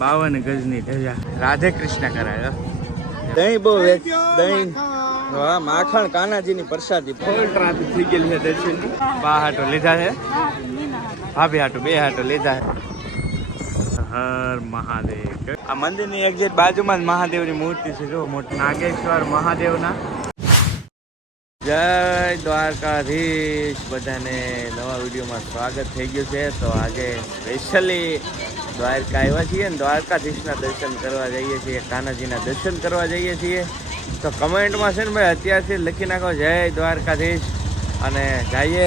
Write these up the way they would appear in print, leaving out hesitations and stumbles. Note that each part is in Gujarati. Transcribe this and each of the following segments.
52 ગજની ધજા રાધે કૃષ્ણ કરાય દહીં બહુ દહીં માખણ કાનાજીની પ્રસાદી ફૂલ ટ્રાફિક થઈ ગયેલી છે દર્શન બા હાટો લીધા છે ભાભી હાટો બે હાટો લીધા છે હર મહાદેવ આ મંદિરની એક્ઝેક્ટ બાજુમાં જ મહાદેવની મૂર્તિ છે જો મોટી નાગેશ્વર મહાદેવના જય દ્વારકાધીશ બધાને નવા વિડીયોમાં સ્વાગત થઈ ગયું છે તો આજે સ્પેશિયલી દ્વારકા આવ્યા છીએ ને દ્વારકાધીશના દર્શન કરવા જઈએ છીએ કાનાજીના દર્શન કરવા જઈએ છીએ તો કમેન્ટમાં છે ને ભાઈ અત્યારથી લખી નાખો જય દ્વારકાધીશ અને જઈએ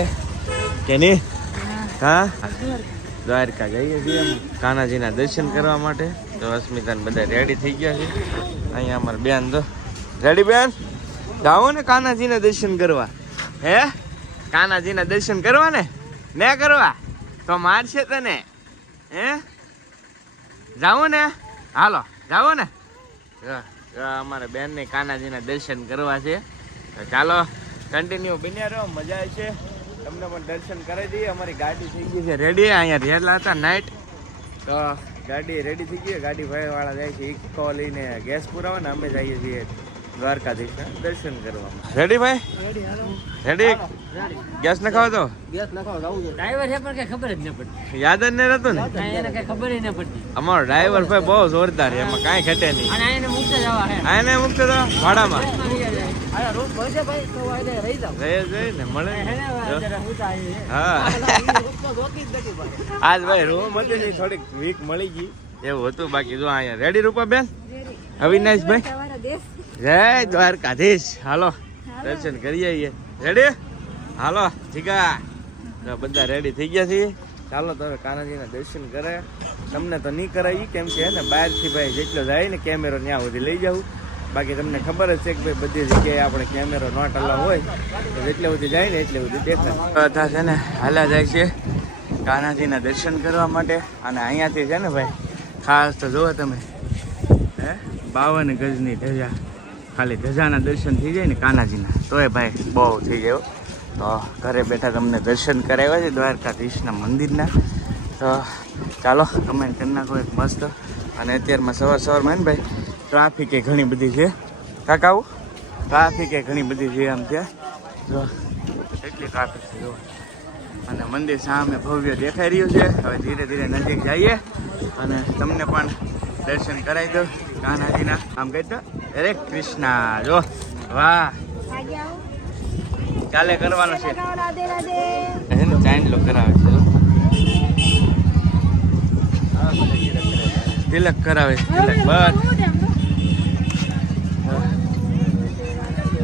કે નહીં હા દ્વારકા જઈએ છીએ કાનાજીના દર્શન કરવા માટે તો અસ્મિતાને બધા રેડી થઈ ગયા છે અહીંયા અમારા બેન તો રેડી બેન જાઓ ને કાનાજીના દર્શન કરવા હે કાનાજીના દર્શન કરવા ને કરવા તો મારશે તને હે જાઓ ને હાલો જાઓ ને અમારા બેનને કાનાજીના દર્શન કરવા છે તો ચાલો કન્ટિન્યુ બન્યા રહો મજા આવશે તમને પણ દર્શન કરાવી દઈએ અમારી ગાડી થઈ ગઈ છે રેડી અહીંયા રહેલા હતા નાઇટ તો ગાડી રેડી થઈ ગઈ ગાડી ભાઈવાળા જાય છે ઇકો લઈને ગેસ પુરાવા ને અમે જઈએ છીએ દ્વારકાધીશના દર્શન કરવામાં રેડી ભાઈ રેડી ગેસ નખાવો તો ગેસ નખાવો જાવું છે ડ્રાઈવર છે પણ કઈ ખબર જ ન પડતી યાદ જ ન રહેતું ને એને કઈ ખબર જ ન પડતી અમારો ડ્રાઈવર ભાઈ બહુ જોરદાર છે એમાં કાંઈ ઘટે નહીં અને આને મુક્ત જવા હે આને મુક્ત જવા ભાડામાં આ રોજ ભરજે ભાઈ તો આને રહી જાવ રહી ને મળે હા આજ ભાઈ રૂમ હતી થોડીક વીક મળી ગઈ એવું હતું બાકી જો અહીંયા રેડી રૂપા બેન અવિનાશ ભાઈ જય દ્વારકાધીશ હાલો દર્શન કરી આવીએ રેડી હાલો જીગા બધા રેડી થઈ ગયા છીએ ચાલો તો કાનાજીના દર્શન કરે તમને તો નહીં કરાવી કેમ કે ને બહારથી ભાઈ જેટલો જાય ને કેમેરો ત્યાં સુધી લઈ જાઉં બાકી તમને ખબર જ છે કે ભાઈ બધી જગ્યાએ આપણે કેમેરો નોટ અલાવ હોય તો જેટલે સુધી જાય ને એટલે સુધી દેખાય બધા છે ને હાલા જાય છે કાનાજીના દર્શન કરવા માટે અને અહીંયાથી છે ને ભાઈ ખાસ તો જુઓ તમે હે 52 ગજની ધજા ખાલી ધજાના દર્શન થઈ જાય ને કાનાજીના તોય ભાઈ બહુ થઈ ગયો તો ઘરે બેઠા તમને દર્શન કરાવ્યા છે દ્વારકાધીશના મંદિરના તો ચાલો કમેન્ટ કરી નાખો એક મસ્ત અને અત્યારમાં સવારમાં ને ભાઈ ટ્રાફિક એ ઘણી બધી છે કાકા આવું ટ્રાફિક એ ઘણી બધી છે આમ ત્યાં જો એટલી ટ્રાફિક છે જો અને મંદિર સામે ભવ્ય દેખાઈ રહ્યું છે હવે ધીરે ધીરે નજીક જઈએ અને તમને પણ દર્શન કરાવી દો કાનાજીના આમ કહી દો અરે કૃષ્ણ જો વાહ ચાલે કરવાનો છે ચાંદલો કરાવે છે તિલક કરાવે છે તિલક બસ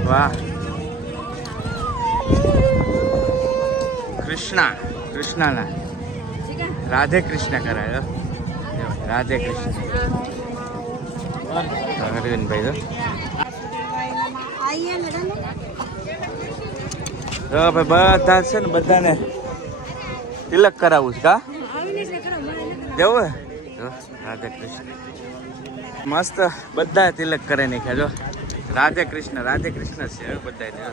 વાહ કૃષ્ણના રાધે કૃષ્ણ કરાવે રાધે કૃષ્ણ અરવિંદભાઈ તો ભાઈ બધા છે ને બધાને તિલક કરાવવું છે કા જેવું રાધે કૃષ્ણ મસ્ત બધા તિલક કરે નાખ્યા જો રાધે કૃષ્ણ છે બધા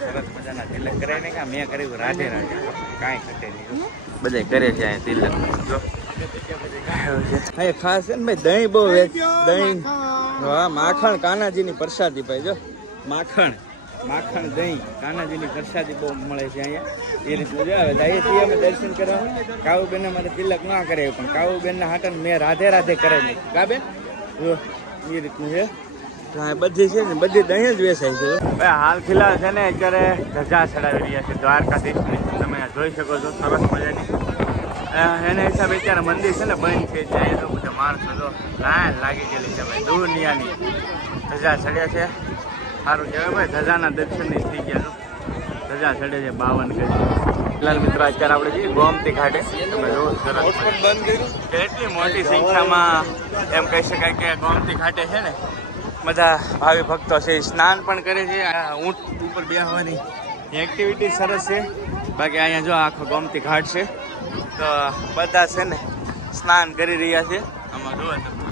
સરસ મજાના તિલક કરાવી નાખ્યા મેં કર્યું રાધે રાધે કાંઈ ઘટે નહીં બધા કરે છે અહીંયા તિલક જો ખાસ છે ને ભાઈ દહીં બહુ દહીં માખણ કાનાજીની પ્રસાદી ભાઈ જો માખણ દહીં કાનાજીની પ્રસાદી બહુ મળે છે અહીંયા એ રીતનું જો હવે જઈએ છીએ અમે દર્શન કરવા કાવુબેનને મારે તિલક ના કરે પણ કાવુબેનના હાટન મેં રાધે રાધે કરે નહીં કા બેન જો એ રીતનું છે બધી છે ને બધી દહીં જ વેચાય છે હાલ ફિલહાલ છે ને અત્યારે ધજા ચડાવી રહ્યા છે દ્વારકાધીશની તમે જોઈ શકો છો સરસ મજાની એના હિસાબે અત્યારે મંદિર છે ને બંધ છે જાય તો બધા માણસો જો લાઈન લાગી ગયેલી છે ભાઈ દુનિયાની ધજા ચડ્યા છે સારું કહેવાય ભાઈ ધજાના દર્શન નહીં થઈ ગયા તો ધજા ચડે છે 52 ગજ ફિલહાલ મિત્રો અત્યારે આપણે જઈએ ગોમતી ઘાટે તમે જો સરસ બંધ કર્યું એટલી મોટી સંખ્યામાં એમ કહી શકાય કે ગોમતી ઘાટે છે ને બધા ભાવિ ભક્તો છે સ્નાન પણ કરે છે ઊંટ ઉપર બેસવાની એક્ટિવિટી સરસ છે બાકી અહીંયા જો આખો ગોમતી ઘાટ છે તો બધા છે ને સ્નાન કરી રહ્યા છે આમાં જુઓ તમે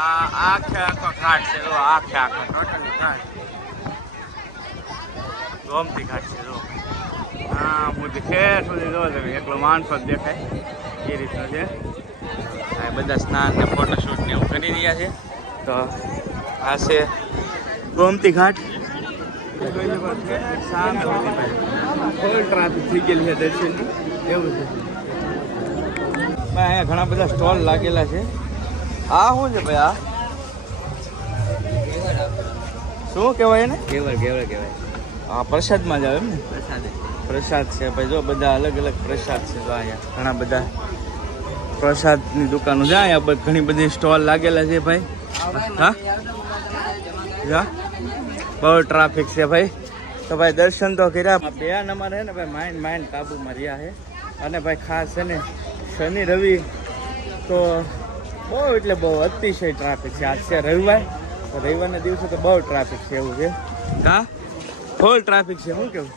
આખો ઘાટ છે જો આખો ટોટલ ઘાટ ગોમતી ઘાટ છે જો હા મોટી ખેર સુધી જો તમે એકલો માણસો જ દેખાય એ રીતનો છે આ બધા સ્નાન ને ફોટોશૂટ ને એવું કરી રહ્યા છે. તો આ છે ગોમતી ઘાટ. સામે ફૂલ ટ્રાફિક થઈ ગયેલી છે દર્શનની એવું છે. અહીંયા ઘણા બધા સ્ટોલ લાગેલા છે. આ શું છે ભાઈ? આ શું કહેવાય ને? કેવળ કહેવાય. હા, પ્રસાદમાં જ આવે એમ ને? પ્રસાદ છે ભાઈ. જો બધા અલગ અલગ પ્રસાદ છે. તો અહીંયા ઘણા બધા પ્રસાદની દુકાનો છે. અહીંયા ઘણી બધી સ્ટોલ લાગેલા છે ભાઈ. હા, બહુ ટ્રાફિક છે ભાઈ. તો ભાઈ દર્શન તો કર્યા. બે નંબર છે ને ભાઈ, માઇન્ડ કાબુમાં રહ્યા છે. અને ભાઈ ખાસ છે ને શનિ રવિ તો બહુ એટલે બહુ અતિશય ટ્રાફિક છે. આજ છે રવિવાર, રવિવારના દિવસે તો બહુ ટ્રાફિક છે એવું છે. હા, ફૂલ ટ્રાફિક છે. શું કેવું?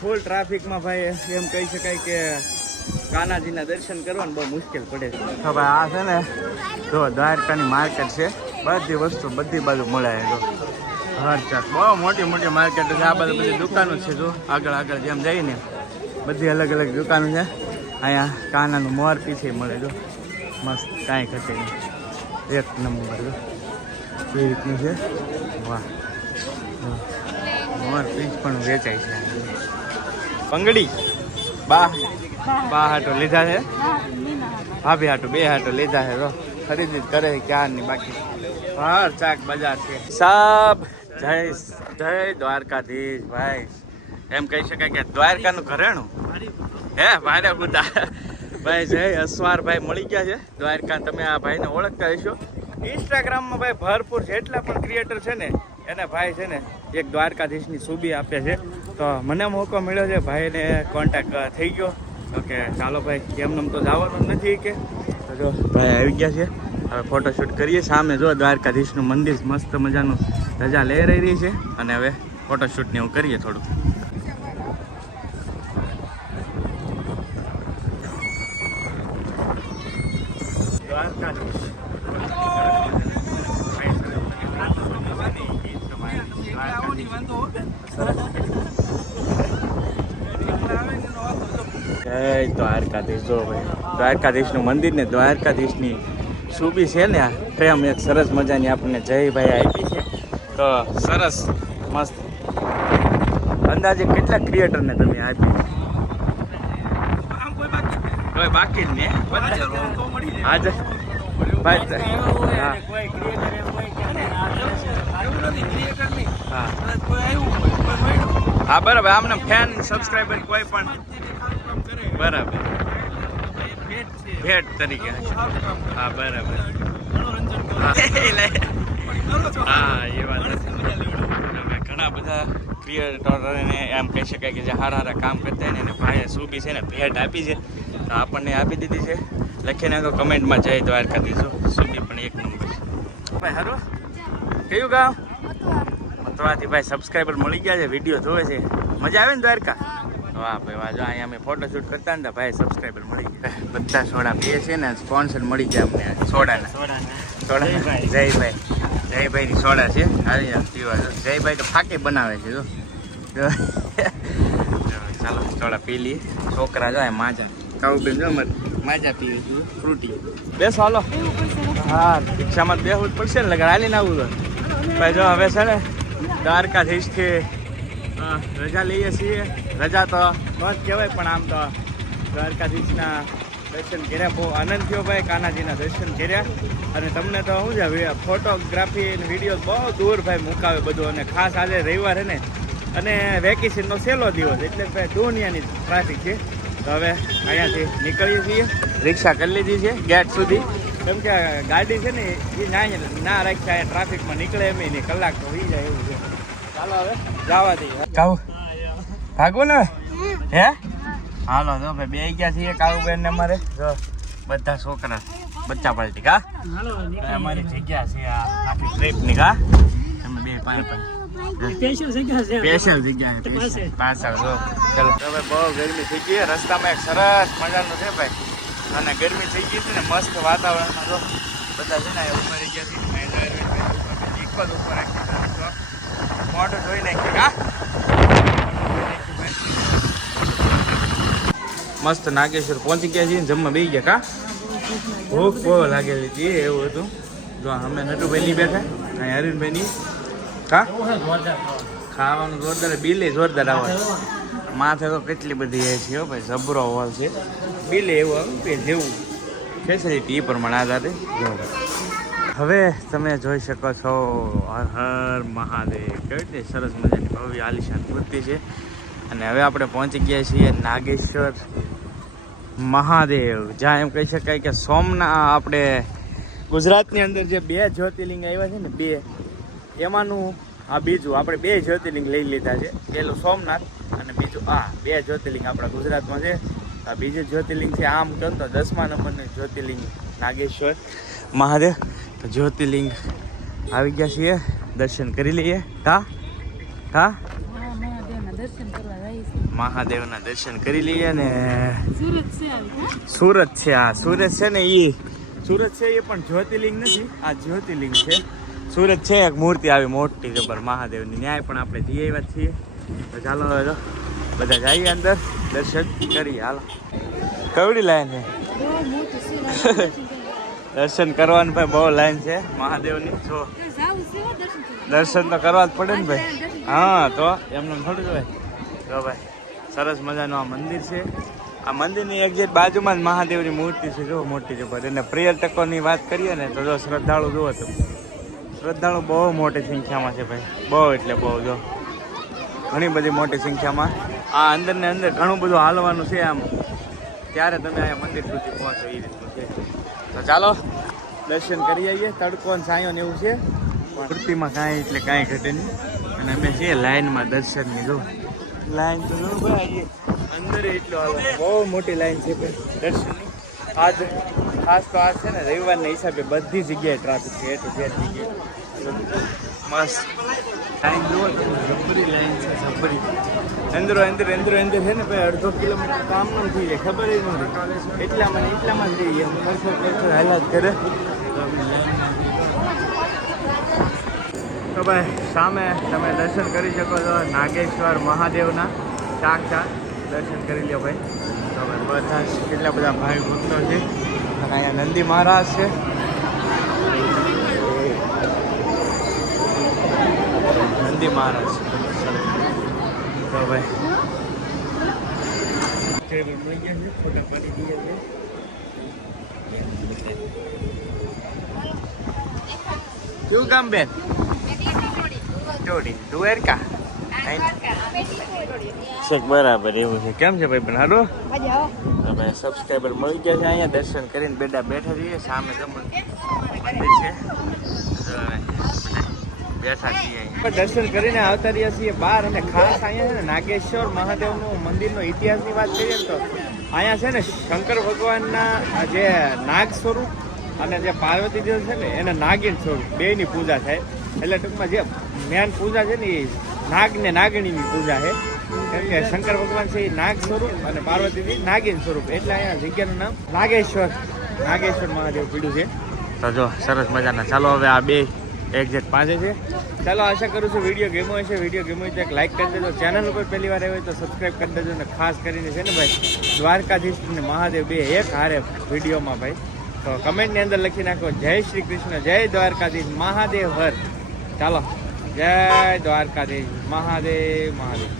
ફૂલ ટ્રાફિકમાં ભાઈ એમ કહી શકાય કે કાનાજીના દર્શન કરવાનું બહુ મુશ્કેલ પડે છે. હા ભાઈ, આ છે ને જો દ્વારકાની માર્કેટ છે. બધી વસ્તુ બધી બાજુ મળે છે. હર ચાક બહુ મોટી મોટી માર્કેટ છે. આ બાજુ બધી દુકાનો છે. જો આગળ જેમ જઈને બધી અલગ અલગ દુકાનો છે. અહીંયા કાનાનું મોર પીછે મળે. જો મસ્ત, કાંઈ ઘટે નહીં, એક નંબર. જો એ રીતનું છે. વાહ, મોર પીસ પણ વેચાય છે. બંગડી બા હાટો લીધા છે. ભાભી હાટો, બે હાટો લીધા છે. તો ખરીદી કરે ક્યારની. બાકી હર ચાક બજાર છે. સાબ જય દ્વારકાધીશ ભાઈ. એમ કહી શકાય કે દ્વારકાનું ઘરેણું હે ભારે બુદ્ધા ભાઈ. જય અસવાર ભાઈ મળી ગયા છે દ્વારકા. તમે આ ભાઈને ઓળખતા હશો. ઇન્સ્ટાગ્રામમાં ભાઈ ભરપૂર જેટલા પણ ક્રિએટર છે ને એને ભાઈ છે ને એક દ્વારકાધીશની સુબી આપે છે. તો મને મોકો મળ્યો છે, ભાઈને કોન્ટેક્ટ થઈ ગયો. ઓકે ચાલો ભાઈ, એમનેમ તો જવાનું નથી કે. તો જો ભાઈ આવી ગયા છે. હવે ફોટોશૂટ કરીએ. સામે જો દ્વારકાધીશનું મંદિર મસ્ત મજાનું રજા લઈ રહી છે. અને હવે ફોટોશૂટ ને એવું કરીએ થોડું. દ્વારકાધીશ જય દ્વારકાધીશ. જો ભાઈ દ્વારકાધીશનું મંદિર ને દ્વારકાધીશની સુબી છે ને, પ્રેમ એક સરસ મજાની આપણને જયભાઈ આપી છે. તો સરસ મસ્ત. અંદાજે કેટલા ક્રિએટરને તમે આપી? કોઈ બાકી જ ને આજે ભાઈ. હા બરાબર. આમને ફેન સબસ્ક્રાઈબર કોઈ પણ બરાબર ભેટ તરીકે. હા બરાબર. હા એ વાત ઘણા બધા ક્રિએટરોને એમ કહી શકાય કે જે સારા કામ કરતા હોય ને એને ભાઈએ સુબી છે ને ભેટ આપી છે. તો આપણને આપી દીધી છે. લખીને તો કમેન્ટમાં જય દ્વારકાધીશ. સુબી પણ એક નંબર છે ભાઈ. સારું કયું ગામ? મતવાથી ભાઈ સબસ્ક્રાઈબર મળી ગયા છે. વિડીયો જોવે છે. મજા આવે ને દ્વારકા? વાહ ભાઈ વાહ. જો અહીંયા અમે ફોટોશૂટ કરતા ને ભાઈ સબસ્ક્રાઈબર મળી ગયા. બધા સોડા પીએ છે ને, સ્પોન્સર મળી ગયા અમને સોડાના. જયભાઈની સોડા છે. પીવા જયભાઈ તો ફાકી બનાવે છે. જો ચાલો સોડા પી લઈએ. છોકરા જાય માજા કાવું બેન. જો માજા પીવી છું ફ્રૂટી. બેસો હાલો. હા રિક્ષામાં બેસવું જ પડશે ને, લગન હાલીને આવું તો ભાઈ. જો હવે છે ને દ્વારકાધીશથી રજા લઈએ છીએ. રજા તો બસ કહેવાય, પણ આમ તો દ્વારકાધીશના દર્શન કર્યા. બહુ આનંદ થયો ભાઈ. કાનાજીના દર્શન કર્યા. અને તમને તો શું છે ફોટોગ્રાફી અને વિડીયો બહુ દૂર ભાઈ મુકાવે બધું. અને ખાસ આજે રવિવાર છે ને અને વેકેશનનો છેલ્લો દિવસ એટલે ભાઈ દુનિયાની ટ્રાફિક છે. તો હવે અહીંયાથી નીકળીએ છીએ. રિક્ષા કરી લીધી છે ગેટ સુધી. કેમ કે ગાડી છે ને એ ના રાખ્યા ટ્રાફિકમાં નીકળે એમ નહીં. કલાક તો હોઈ જાય એવું છે. ચાલો હવે જવા દઈએ. કાવું ભાગવું ને હે? હાલો જો ભાઈ બે ગયા છીએ કાળુબેન ને અમારે. જો બધા છોકરા બચ્ચા પાલટી. કા અમારી જગ્યા છે આ આખી ટ્રીપ ની. કા તમે બે પાંચ સ્પેશિયલ જગ્યા છે પાછળ. જો ચાલો હવે બહુ ગરમી થઈ ગઈ. રસ્તામાં એક સરસ મજાનું છે ભાઈ. અને ગરમી થઈ ગઈ હતી ને મસ્ત વાતાવરણમાં જો બધા છે ને ઉમરી ગયા છે. ઉપર મોઢું ધોઈ નાખ્યું. કા મસ્ત નાગેશ્વર પહોંચી ગયા છીએ. જમવા બેસી ગયા. કા ભૂખ બહુ લાગેલી હતી એવું હતું. જો અમે નટુભાઈ બેઠા અહીં હરીનભાઈ ખાવાનું જોરદાર, બિલે જોરદાર આવે. માથે તો કેટલી બધી એ છે ભાઈ, જબરો હોલ છે. બિલે એવું આવે કે જેવું ફેસિલિટી એ પ્રમાણે આધારે. હવે તમે જોઈ શકો છો હર હર મહાદેવ, કેટલી સરસ મજાની ભવ્ય આલિશાન મૂર્તિ છે. અને હવે આપણે પહોંચી ગયા છીએ નાગેશ્વર મહાદેવ, જ્યાં એમ કહી શકાય કે આપણે ગુજરાતની અંદર જે 2 જ્યોતિર્લિંગ આવ્યા છે ને 2, એમાંનું આ બીજું. આપણે 2 જ્યોતિર્લિંગ લઈ લીધા છે. પહેલું સોમનાથ અને બીજું 2 જ્યોતિર્લિંગ આપણા ગુજરાતમાં છે. આ બીજું જ્યોતિર્લિંગ છે આમ કહો તો 10મા નંબરનું જ્યોતિર્લિંગ નાગેશ્વર મહાદેવ. તો જ્યોતિર્લિંગ આવી ગયા છીએ, દર્શન કરી લઈએ. મહાદેવના દર્શન કરી લઈએ. ને સુરત છે, સુરત છે ને સુરત છે એ પણ જ્યોતિર્લિંગ નથી, આ જ્યોતિર્લિંગ છે. સુરત છે એક મૂર્તિ આવી મોટી જબર મહાદેવની, ન્યાય પણ આપણે જઈ આવ્યા છીએ. તો ચાલો હવે તો બધા જઈએ અંદર, દર્શન કરીએ. હાલો, કવડી લાઈન છે દર્શન કરવાની ભાઈ, બહુ લાઈન છે મહાદેવની. જો દર્શન તો કરવા જ પડે ને ભાઈ. હા, તો એમને થોડું હોય. તો ભાઈ સરસ મજાનું આ મંદિર છે. આ મંદિરની એક્ઝેક્ટ બાજુમાં જ મહાદેવની મૂર્તિ છે, જો મોટી જબર. અને પર્યટકોની વાત કરીએ ને તો જો શ્રદ્ધાળુ જુઓ તો શ્રદ્ધાળુ બહુ મોટી સંખ્યામાં છે ભાઈ, બહુ એટલે બહુ. જો ઘણી બધી મોટી સંખ્યામાં આ અંદર ને અંદર ઘણું બધું હાલવાનું છે આમ, ત્યારે તમે અહીંયા મંદિર સુધી પહોંચો એ રીતનું છે. તો ચાલો દર્શન કરી આવીએ. તડકો ને છાંયો ને એવું છે, મૂર્તિમાં કાંઈ એટલે કાંઈ ઘટે નહીં. અને અમે છીએ લાઈનમાં દર્શનની. જો લાઈન તો જો ભાઈ અંદર એટલો બહુ મોટી લાઈન છે ભાઈ દર્શનની. આજ ખાસ તો આજ છે ને રવિવારના હિસાબે બધી જગ્યાએ ટ્રાફિક છે, એટલે જે જગ્યાએ મસ્ત લાઈન જુઓ તો જબરી લાઈન છે, જબરી. અંદર અંદર અંદર અંદર છે ને ભાઈ 1.5 કિલોમીટર કામ ન થઈ જાય, ખબર જ નથી. એટલામાં જ જઈએ ખર્ચો હાલાત કરે. તો ભાઈ સામે તમે દર્શન કરી શકો છો નાગેશ્વર મહાદેવના, સાક્ષાત દર્શન કરી લો ભાઈ. તો ભાઈ બધા કેટલા બધા ભાઈ ભક્તો છે. અહીંયા નંદી મહારાજ છે, નંદી મહારાજ. તો ભાઈ ફોટા પાડી દઈએ છે. શું કામ બેન? ચોડી દ્વારકા બરાબર એવું છે. કેમ છે ભાઈ? પણ હારું ભાઈ સબસ્ક્રાઈબર મળી ગયા છે. અહીંયા દર્શન કરીને બેઠા છીએ. સામે મંદિર છે, બેઠા છીએ. દર્શન કરીને આવતા રહ્યા છીએ બહાર. અને ખાસ અહીંયા છે ને નાગેશ્વર મહાદેવનું મંદિરનો ઇતિહાસની વાત કરીએ ને તો અહીંયા છે ને શંકર ભગવાનના જે નાગ સ્વરૂપ અને જે પાર્વતીજી છે ને એને નાગિન સ્વરૂપ બેયની પૂજા થાય. એટલે ટૂંકમાં જે મેન પૂજા છે ને એ નાગ ને નાગિણીની પૂજા છે. કેમ કે શંકર ભગવાન છે એ નાગ સ્વરૂપ અને પાર્વતીજી નાગિન સ્વરૂપ, એટલે અહીંયા જગ્યાનું નામ નાગેશ્વર મહાદેવ પીડ્યું છે. તો જો સરસ મજાના. ચાલો હવે આ 2 એક્ઝેક્ટ પાસે છે. ચાલો આશા કરું છું વિડીયો ગમ્યો હશે. વિડીયો ગમ્યો તો એક લાઈક કરી દેજો. ચેનલ ઉપર પહેલી વાર આવ્યો હોય તો સબસ્ક્રાઈબ કરી દેજો. અને ખાસ કરીને છે ને ભાઈ દ્વારકાધીશ અને મહાદેવ 2 એક હારે વિડીયોમાં ભાઈ. તો કમેન્ટની અંદર લખી નાખો જય શ્રી કૃષ્ણ, જય દ્વારકાધીશ મહાદેવ હર. ચાલો, જય દ્વારકાધીશ મહાદેવ મહાદેવ.